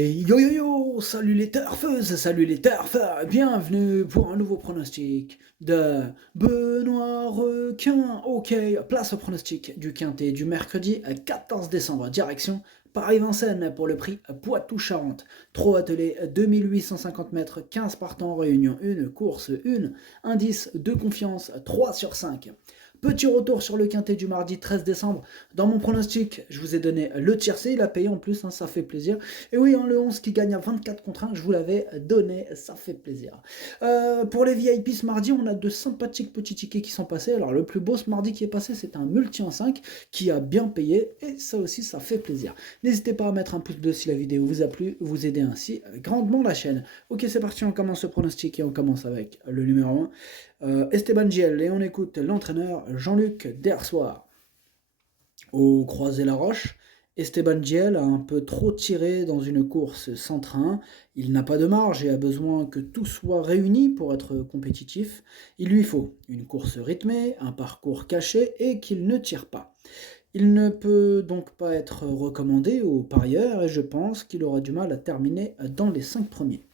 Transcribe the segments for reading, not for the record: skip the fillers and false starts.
Hey, yo yo yo, salut les turfeuses, salut les turfeurs, bienvenue pour un nouveau pronostic de Benoît Requin. Ok, place au pronostic du quintet du mercredi 14 décembre, direction Paris-Vincennes pour le prix Poitou-Charentes. Trop attelé, 2850 mètres, 15 partants en réunion, une course, une, indice de confiance, 3 sur 5. Petit retour sur le quintet du mardi 13 décembre. Dans mon pronostic, je vous ai donné le tiercé, il a payé en plus, ça fait plaisir. Et oui, le 11 qui gagne à 24 contre 1, je vous l'avais donné, ça fait plaisir. Pour les VIP ce mardi, on a de sympathiques petits tickets qui sont passés. Alors le plus beau ce mardi qui est passé, c'est un multi en 5 qui a bien payé, et ça aussi, ça fait plaisir. N'hésitez pas à mettre un pouce bleu si la vidéo vous a plu, vous aidez ainsi grandement la chaîne. Ok, c'est parti, on commence le pronostic et on commence avec le numéro 1. Esteban Giel, et on écoute l'entraîneur Jean-Luc Dersoir. Au Croisé-la-Roche, Esteban Giel a un peu trop tiré dans une course sans train. Il n'a pas de marge et a besoin que tout soit réuni pour être compétitif. Il lui faut une course rythmée, un parcours caché et qu'il ne tire pas. Il ne peut donc pas être recommandé aux parieurs et je pense qu'il aura du mal à terminer dans les 5 premiers.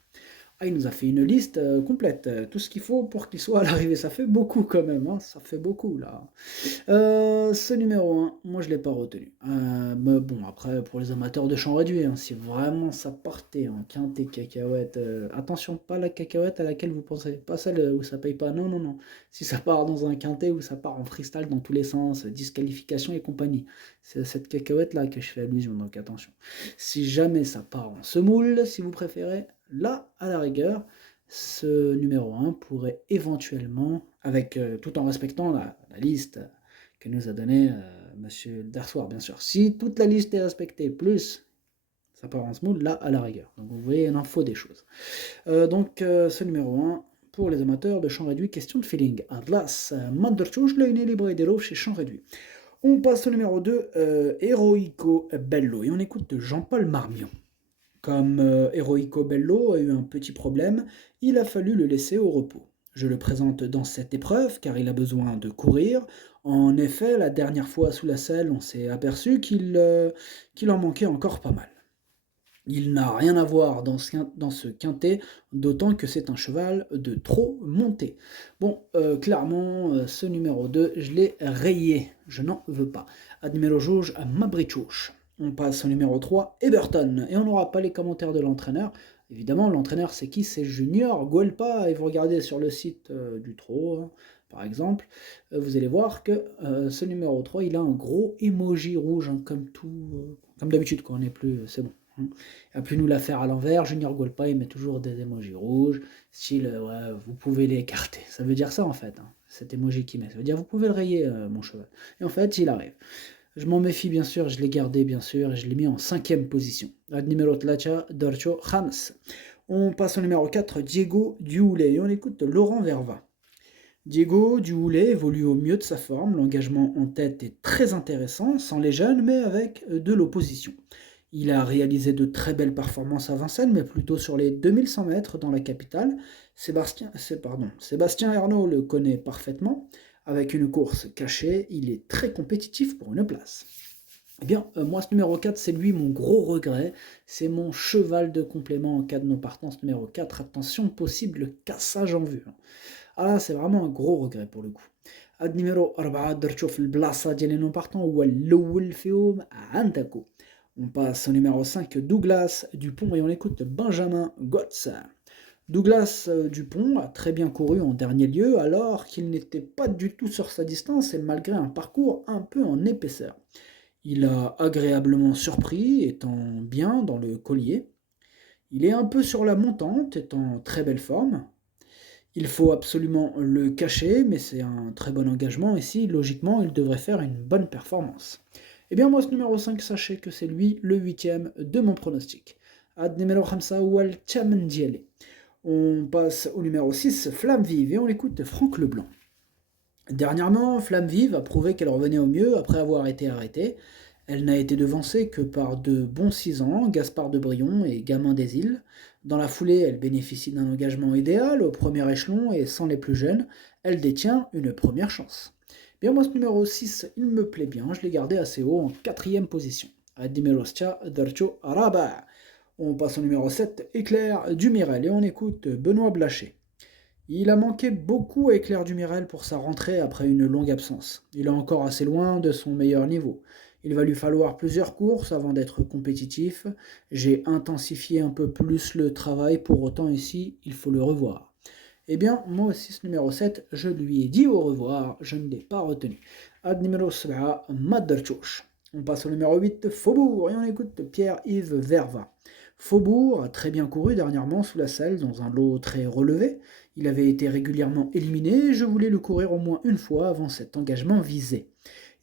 Ah, il nous a fait une liste complète, tout ce qu'il faut pour qu'il soit à l'arrivée. Ça fait beaucoup quand même, hein, ça fait beaucoup là. Ce numéro 1, moi je ne l'ai pas retenu. Mais bon, après, pour les amateurs de champ réduit, hein, si vraiment ça partait en quintet cacahuète, attention, pas la cacahuète à laquelle vous pensez, pas celle où ça paye pas, non, non, non. Si ça part dans un quintet où ça part en freestyle dans tous les sens, disqualification et compagnie, c'est à cette cacahuète là que je fais allusion, donc attention. Si jamais ça part en semoule, si vous préférez, là, à la rigueur, ce numéro 1 pourrait éventuellement, avec tout en respectant la liste que nous a donné Monsieur Darsoir, bien sûr. Si toute la liste est respectée, plus ça part en semoule, là, à la rigueur. Donc vous voyez, il en faut des choses. Ce numéro 1, pour les amateurs de champ réduit, question de feeling. Atlas, Manderchouch, le libre et des chez champ réduit. On passe au numéro 2, Heroico Bello, et on écoute Jean-Paul Marmion. Comme Heroico Bello a eu un petit problème, il a fallu le laisser au repos. Je le présente dans cette épreuve car il a besoin de courir. En effet, la dernière fois sous la selle, on s'est aperçu qu'il en manquait encore pas mal. Il n'a rien à voir dans ce quintet, d'autant que c'est un cheval de trop monté. Bon, clairement, ce numéro 2, je l'ai rayé, je n'en veux pas. Admiro Jauge à Mabrichouche. On passe au numéro 3, Eberton, et on n'aura pas les commentaires de l'entraîneur. Évidemment, l'entraîneur, c'est qui? C'est Junior Guelpa, et vous regardez sur le site du Trot, hein, par exemple, vous allez voir que ce numéro 3, il a un gros emoji rouge, hein, comme d'habitude, quand on n'est plus, c'est bon. Hein. Il va plus nous la faire à l'envers. Junior Golpa, il met toujours des emojis rouges, style ouais, vous pouvez les écarter. Ça veut dire ça en fait, hein, cet emoji qu'il met. Ça veut dire vous pouvez le rayer, mon cheval. Et en fait, il arrive. Je m'en méfie bien sûr, je l'ai gardé bien sûr, et je l'ai mis en 5e position. Ad numéro Tlacha, Dorcho, Hans. On passe au numéro 4, Diego Duhoulet, et on écoute Laurent Verva. Diego Duhoulet évolue au mieux de sa forme, l'engagement en tête est très intéressant, sans les jeunes, mais avec de l'opposition. Il a réalisé de très belles performances à Vincennes, mais plutôt sur les 2100 mètres dans la capitale. Sébastien Ernaud le connaît parfaitement. Avec une course cachée, il est très compétitif pour une place. Eh bien, moi, ce numéro 4, c'est lui mon gros regret. C'est mon cheval de complément en cas de non-partance numéro 4. Attention, possible cassage en vue. Ah là, c'est vraiment un gros regret pour le coup. Ad numéro 4 درتو في البلاصة ديال لي نون بارتون هو الأول فيهم عندكو. On passe au numéro 5, Douglas Dupont, et on écoute Benjamin Gotz. Douglas Dupont a très bien couru en dernier lieu alors qu'il n'était pas du tout sur sa distance et malgré un parcours un peu en épaisseur. Il a agréablement surpris, étant bien dans le collier. Il est un peu sur la montante, est en très belle forme. Il faut absolument le cacher, mais c'est un très bon engagement ici. Logiquement, il devrait faire une bonne performance. Eh bien, moi, ce numéro 5, sachez que c'est lui le 8e de mon pronostic. Ad numéro 5, Wal Chamandiele. On passe au numéro 6, Flamme Vive, et on écoute Franck Leblanc. Dernièrement, Flamme Vive a prouvé qu'elle revenait au mieux après avoir été arrêtée. Elle n'a été devancée que par de bons 6 ans, Gaspard de Brion et Gamin des Îles. Dans la foulée, elle bénéficie d'un engagement idéal au premier échelon et sans les plus jeunes, elle détient une première chance. Bien, moi, ce numéro 6, il me plaît bien, je l'ai gardé assez haut en 4e position. Adimelostia Darcho Araba. On passe au numéro 7, Éclair du Mirel, et on écoute Benoît Blaché. Il a manqué beaucoup à Éclair du Mirel pour sa rentrée après une longue absence. Il est encore assez loin de son meilleur niveau. Il va lui falloir plusieurs courses avant d'être compétitif. J'ai intensifié un peu plus le travail, pour autant ici, il faut le revoir. Eh bien, moi aussi, ce numéro 7, je lui ai dit au revoir, je ne l'ai pas retenu. Ad numéro 7, Maderchouch. On passe au numéro 8, Faubourg, et on écoute Pierre-Yves Verva. Faubourg a très bien couru dernièrement sous la selle dans un lot très relevé. Il avait été régulièrement éliminé et je voulais le courir au moins une fois avant cet engagement visé.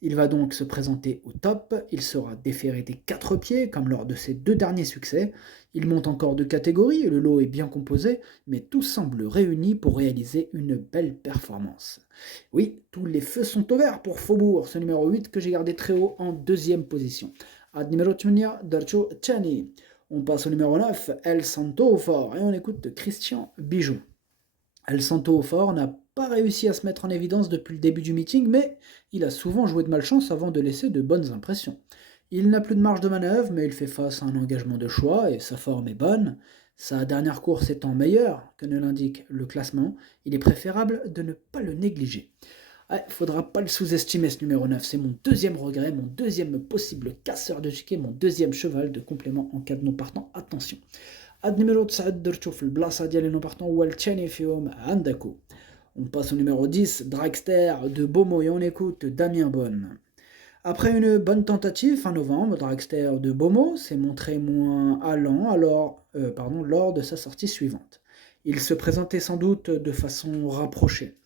Il va donc se présenter au top, il sera déféré des 4 pieds comme lors de ses 2 derniers succès. Il monte encore de catégorie et le lot est bien composé, mais tout semble réuni pour réaliser une belle performance. Oui, tous les feux sont au vert pour Faubourg, ce numéro 8 que j'ai gardé très haut en deuxième position. Ad numéro 8, Darcho Chani. On passe au numéro 9, El Santo au fort, et on écoute Christian Bijou. El Santo au fort n'a pas réussi à se mettre en évidence depuis le début du meeting, mais il a souvent joué de malchance avant de laisser de bonnes impressions. Il n'a plus de marge de manœuvre, mais il fait face à un engagement de choix et sa forme est bonne. Sa dernière course étant meilleure que ne l'indique le classement, il est préférable de ne pas le négliger. Ouais, faudra pas le sous-estimer ce numéro 9, c'est mon deuxième regret, mon deuxième possible casseur de chiquet, mon deuxième cheval de complément en cas de non partant, attention. Ad numéro 9 درتو في البلاصة ديال non partant هو الثاني فيهم عندكو. On passe au numéro 10, Dragster de Beaumont et on écoute Damien Bonne. Après une bonne tentative fin novembre, Dragster de Beaumont s'est montré moins allant lors de sa sortie suivante. Il se présentait sans doute de façon rapprochée.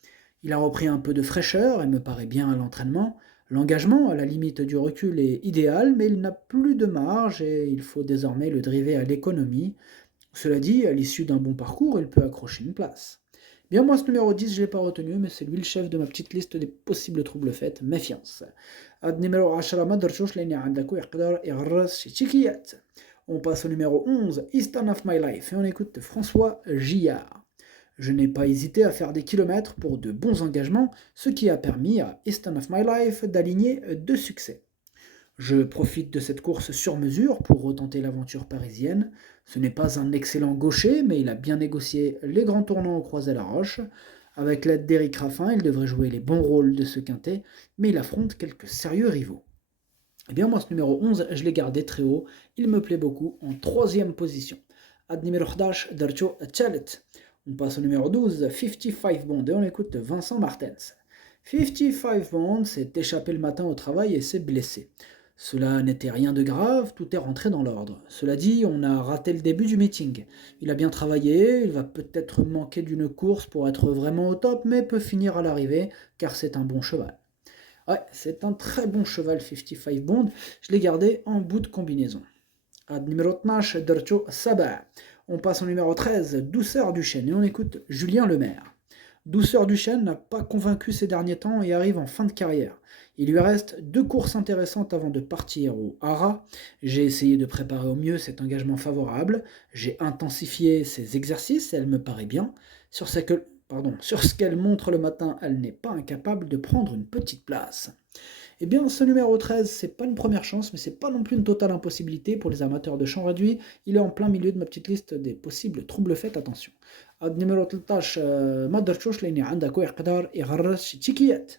Il a repris un peu de fraîcheur et me paraît bien à l'entraînement. L'engagement, à la limite du recul, est idéal, mais il n'a plus de marge et il faut désormais le driver à l'économie. Cela dit, à l'issue d'un bon parcours, il peut accrocher une place. Bien, moi, ce numéro 10, je ne l'ai pas retenu, mais c'est lui le chef de ma petite liste des possibles troubles faits. Méfiance. Ad numéro 10, ما درتوش لأني عندكو يقدر يغرس شي تشيكيات. On passe au numéro 11, Eastern of My Life, et on écoute François Gillard. Je n'ai pas hésité à faire des kilomètres pour de bons engagements, ce qui a permis à Eastern of My Life d'aligner 2 succès. Je profite de cette course sur mesure pour retenter l'aventure parisienne. Ce n'est pas un excellent gaucher, mais il a bien négocié les grands tournants au Croisé-la-Roche. Avec l'aide d'Éric Raffin, il devrait jouer les bons rôles de ce quintet, mais il affronte quelques sérieux rivaux. Eh bien, moi, ce numéro 11, je l'ai gardé très haut. Il me plaît beaucoup, en troisième position. Ad numéro 11, Darcho Chalet. On passe au numéro 12, 55 Bond, et on écoute Vincent Martens. 55 Bond s'est échappé le matin au travail et s'est blessé. Cela n'était rien de grave, tout est rentré dans l'ordre. Cela dit, on a raté le début du meeting. Il a bien travaillé, il va peut-être manquer d'une course pour être vraiment au top, mais peut finir à l'arrivée, car c'est un bon cheval. Ouais, c'est un très bon cheval 55 Bond, je l'ai gardé en bout de combinaison. Ad numéro 12, Dercho Sabah. On passe au numéro 13, Douceur du Chêne, et on écoute Julien Lemaire. Douceur du Chêne n'a pas convaincu ces derniers temps et arrive en fin de carrière. Il lui reste 2 courses intéressantes avant de partir au Hara. J'ai essayé de préparer au mieux cet engagement favorable. J'ai intensifié ses exercices et elle me paraît bien. Sur ce qu'elle montre le matin, elle n'est pas incapable de prendre une petite place. Eh bien, ce numéro 13, c'est pas une première chance, mais c'est pas non plus une totale impossibilité pour les amateurs de champ réduit. Il est en plein milieu de ma petite liste des possibles troubles faits, attention. Ad numéro 13, ما درتوش لاني عندك يقدر يغرس شي تشيكيات.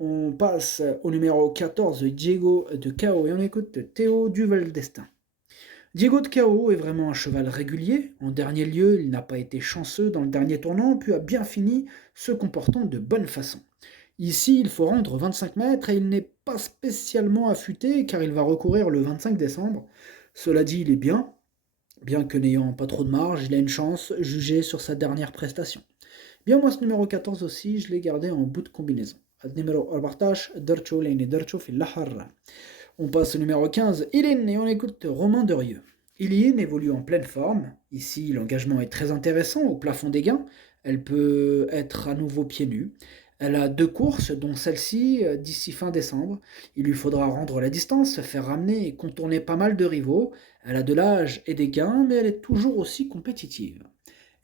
On passe au numéro 14, Diego de Cao, et on écoute Théo Duvel d'Estaing. Diego de Cao est vraiment un cheval régulier. En dernier lieu, il n'a pas été chanceux dans le dernier tournant, puis a bien fini se comportant de bonne façon. Ici, il faut rendre 25 mètres et il n'est pas spécialement affûté car il va recourir le 25 décembre. Cela dit, il est bien que n'ayant pas trop de marge, il a une chance jugée sur sa dernière prestation. Bien, moi, ce numéro 14 aussi, je l'ai gardé en bout de combinaison. Numéro 14, Dercho Lane Dercho fil Lahar. On passe au numéro 15, Iline, et on écoute Romain Derieux. Iline évolue en pleine forme. Ici, l'engagement est très intéressant au plafond des gains. Elle peut être à nouveau pieds nus. Elle a 2 courses, dont celle-ci d'ici fin décembre. Il lui faudra rendre la distance, se faire ramener et contourner pas mal de rivaux. Elle a de l'âge et des gains, mais elle est toujours aussi compétitive.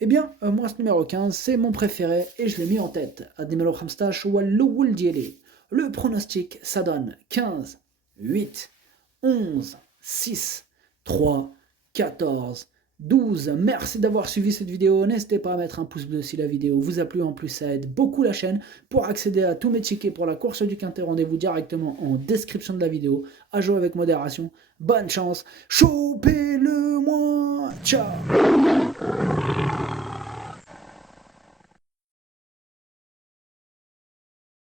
Eh bien, moi, ce numéro 15, c'est mon préféré et je l'ai mis en tête. Ad numéro 15, هو الأول ديالي. Le pronostic, ça donne 15, 8, 11, 6, 3, 14, 12. Merci d'avoir suivi cette vidéo. N'hésitez pas à mettre un pouce bleu si la vidéo vous a plu. En plus, ça aide beaucoup la chaîne. Pour accéder à tous mes tickets pour la course du Quintet, rendez-vous directement en description de la vidéo. À jouer avec modération. Bonne chance. Chopez-le moi. Ciao.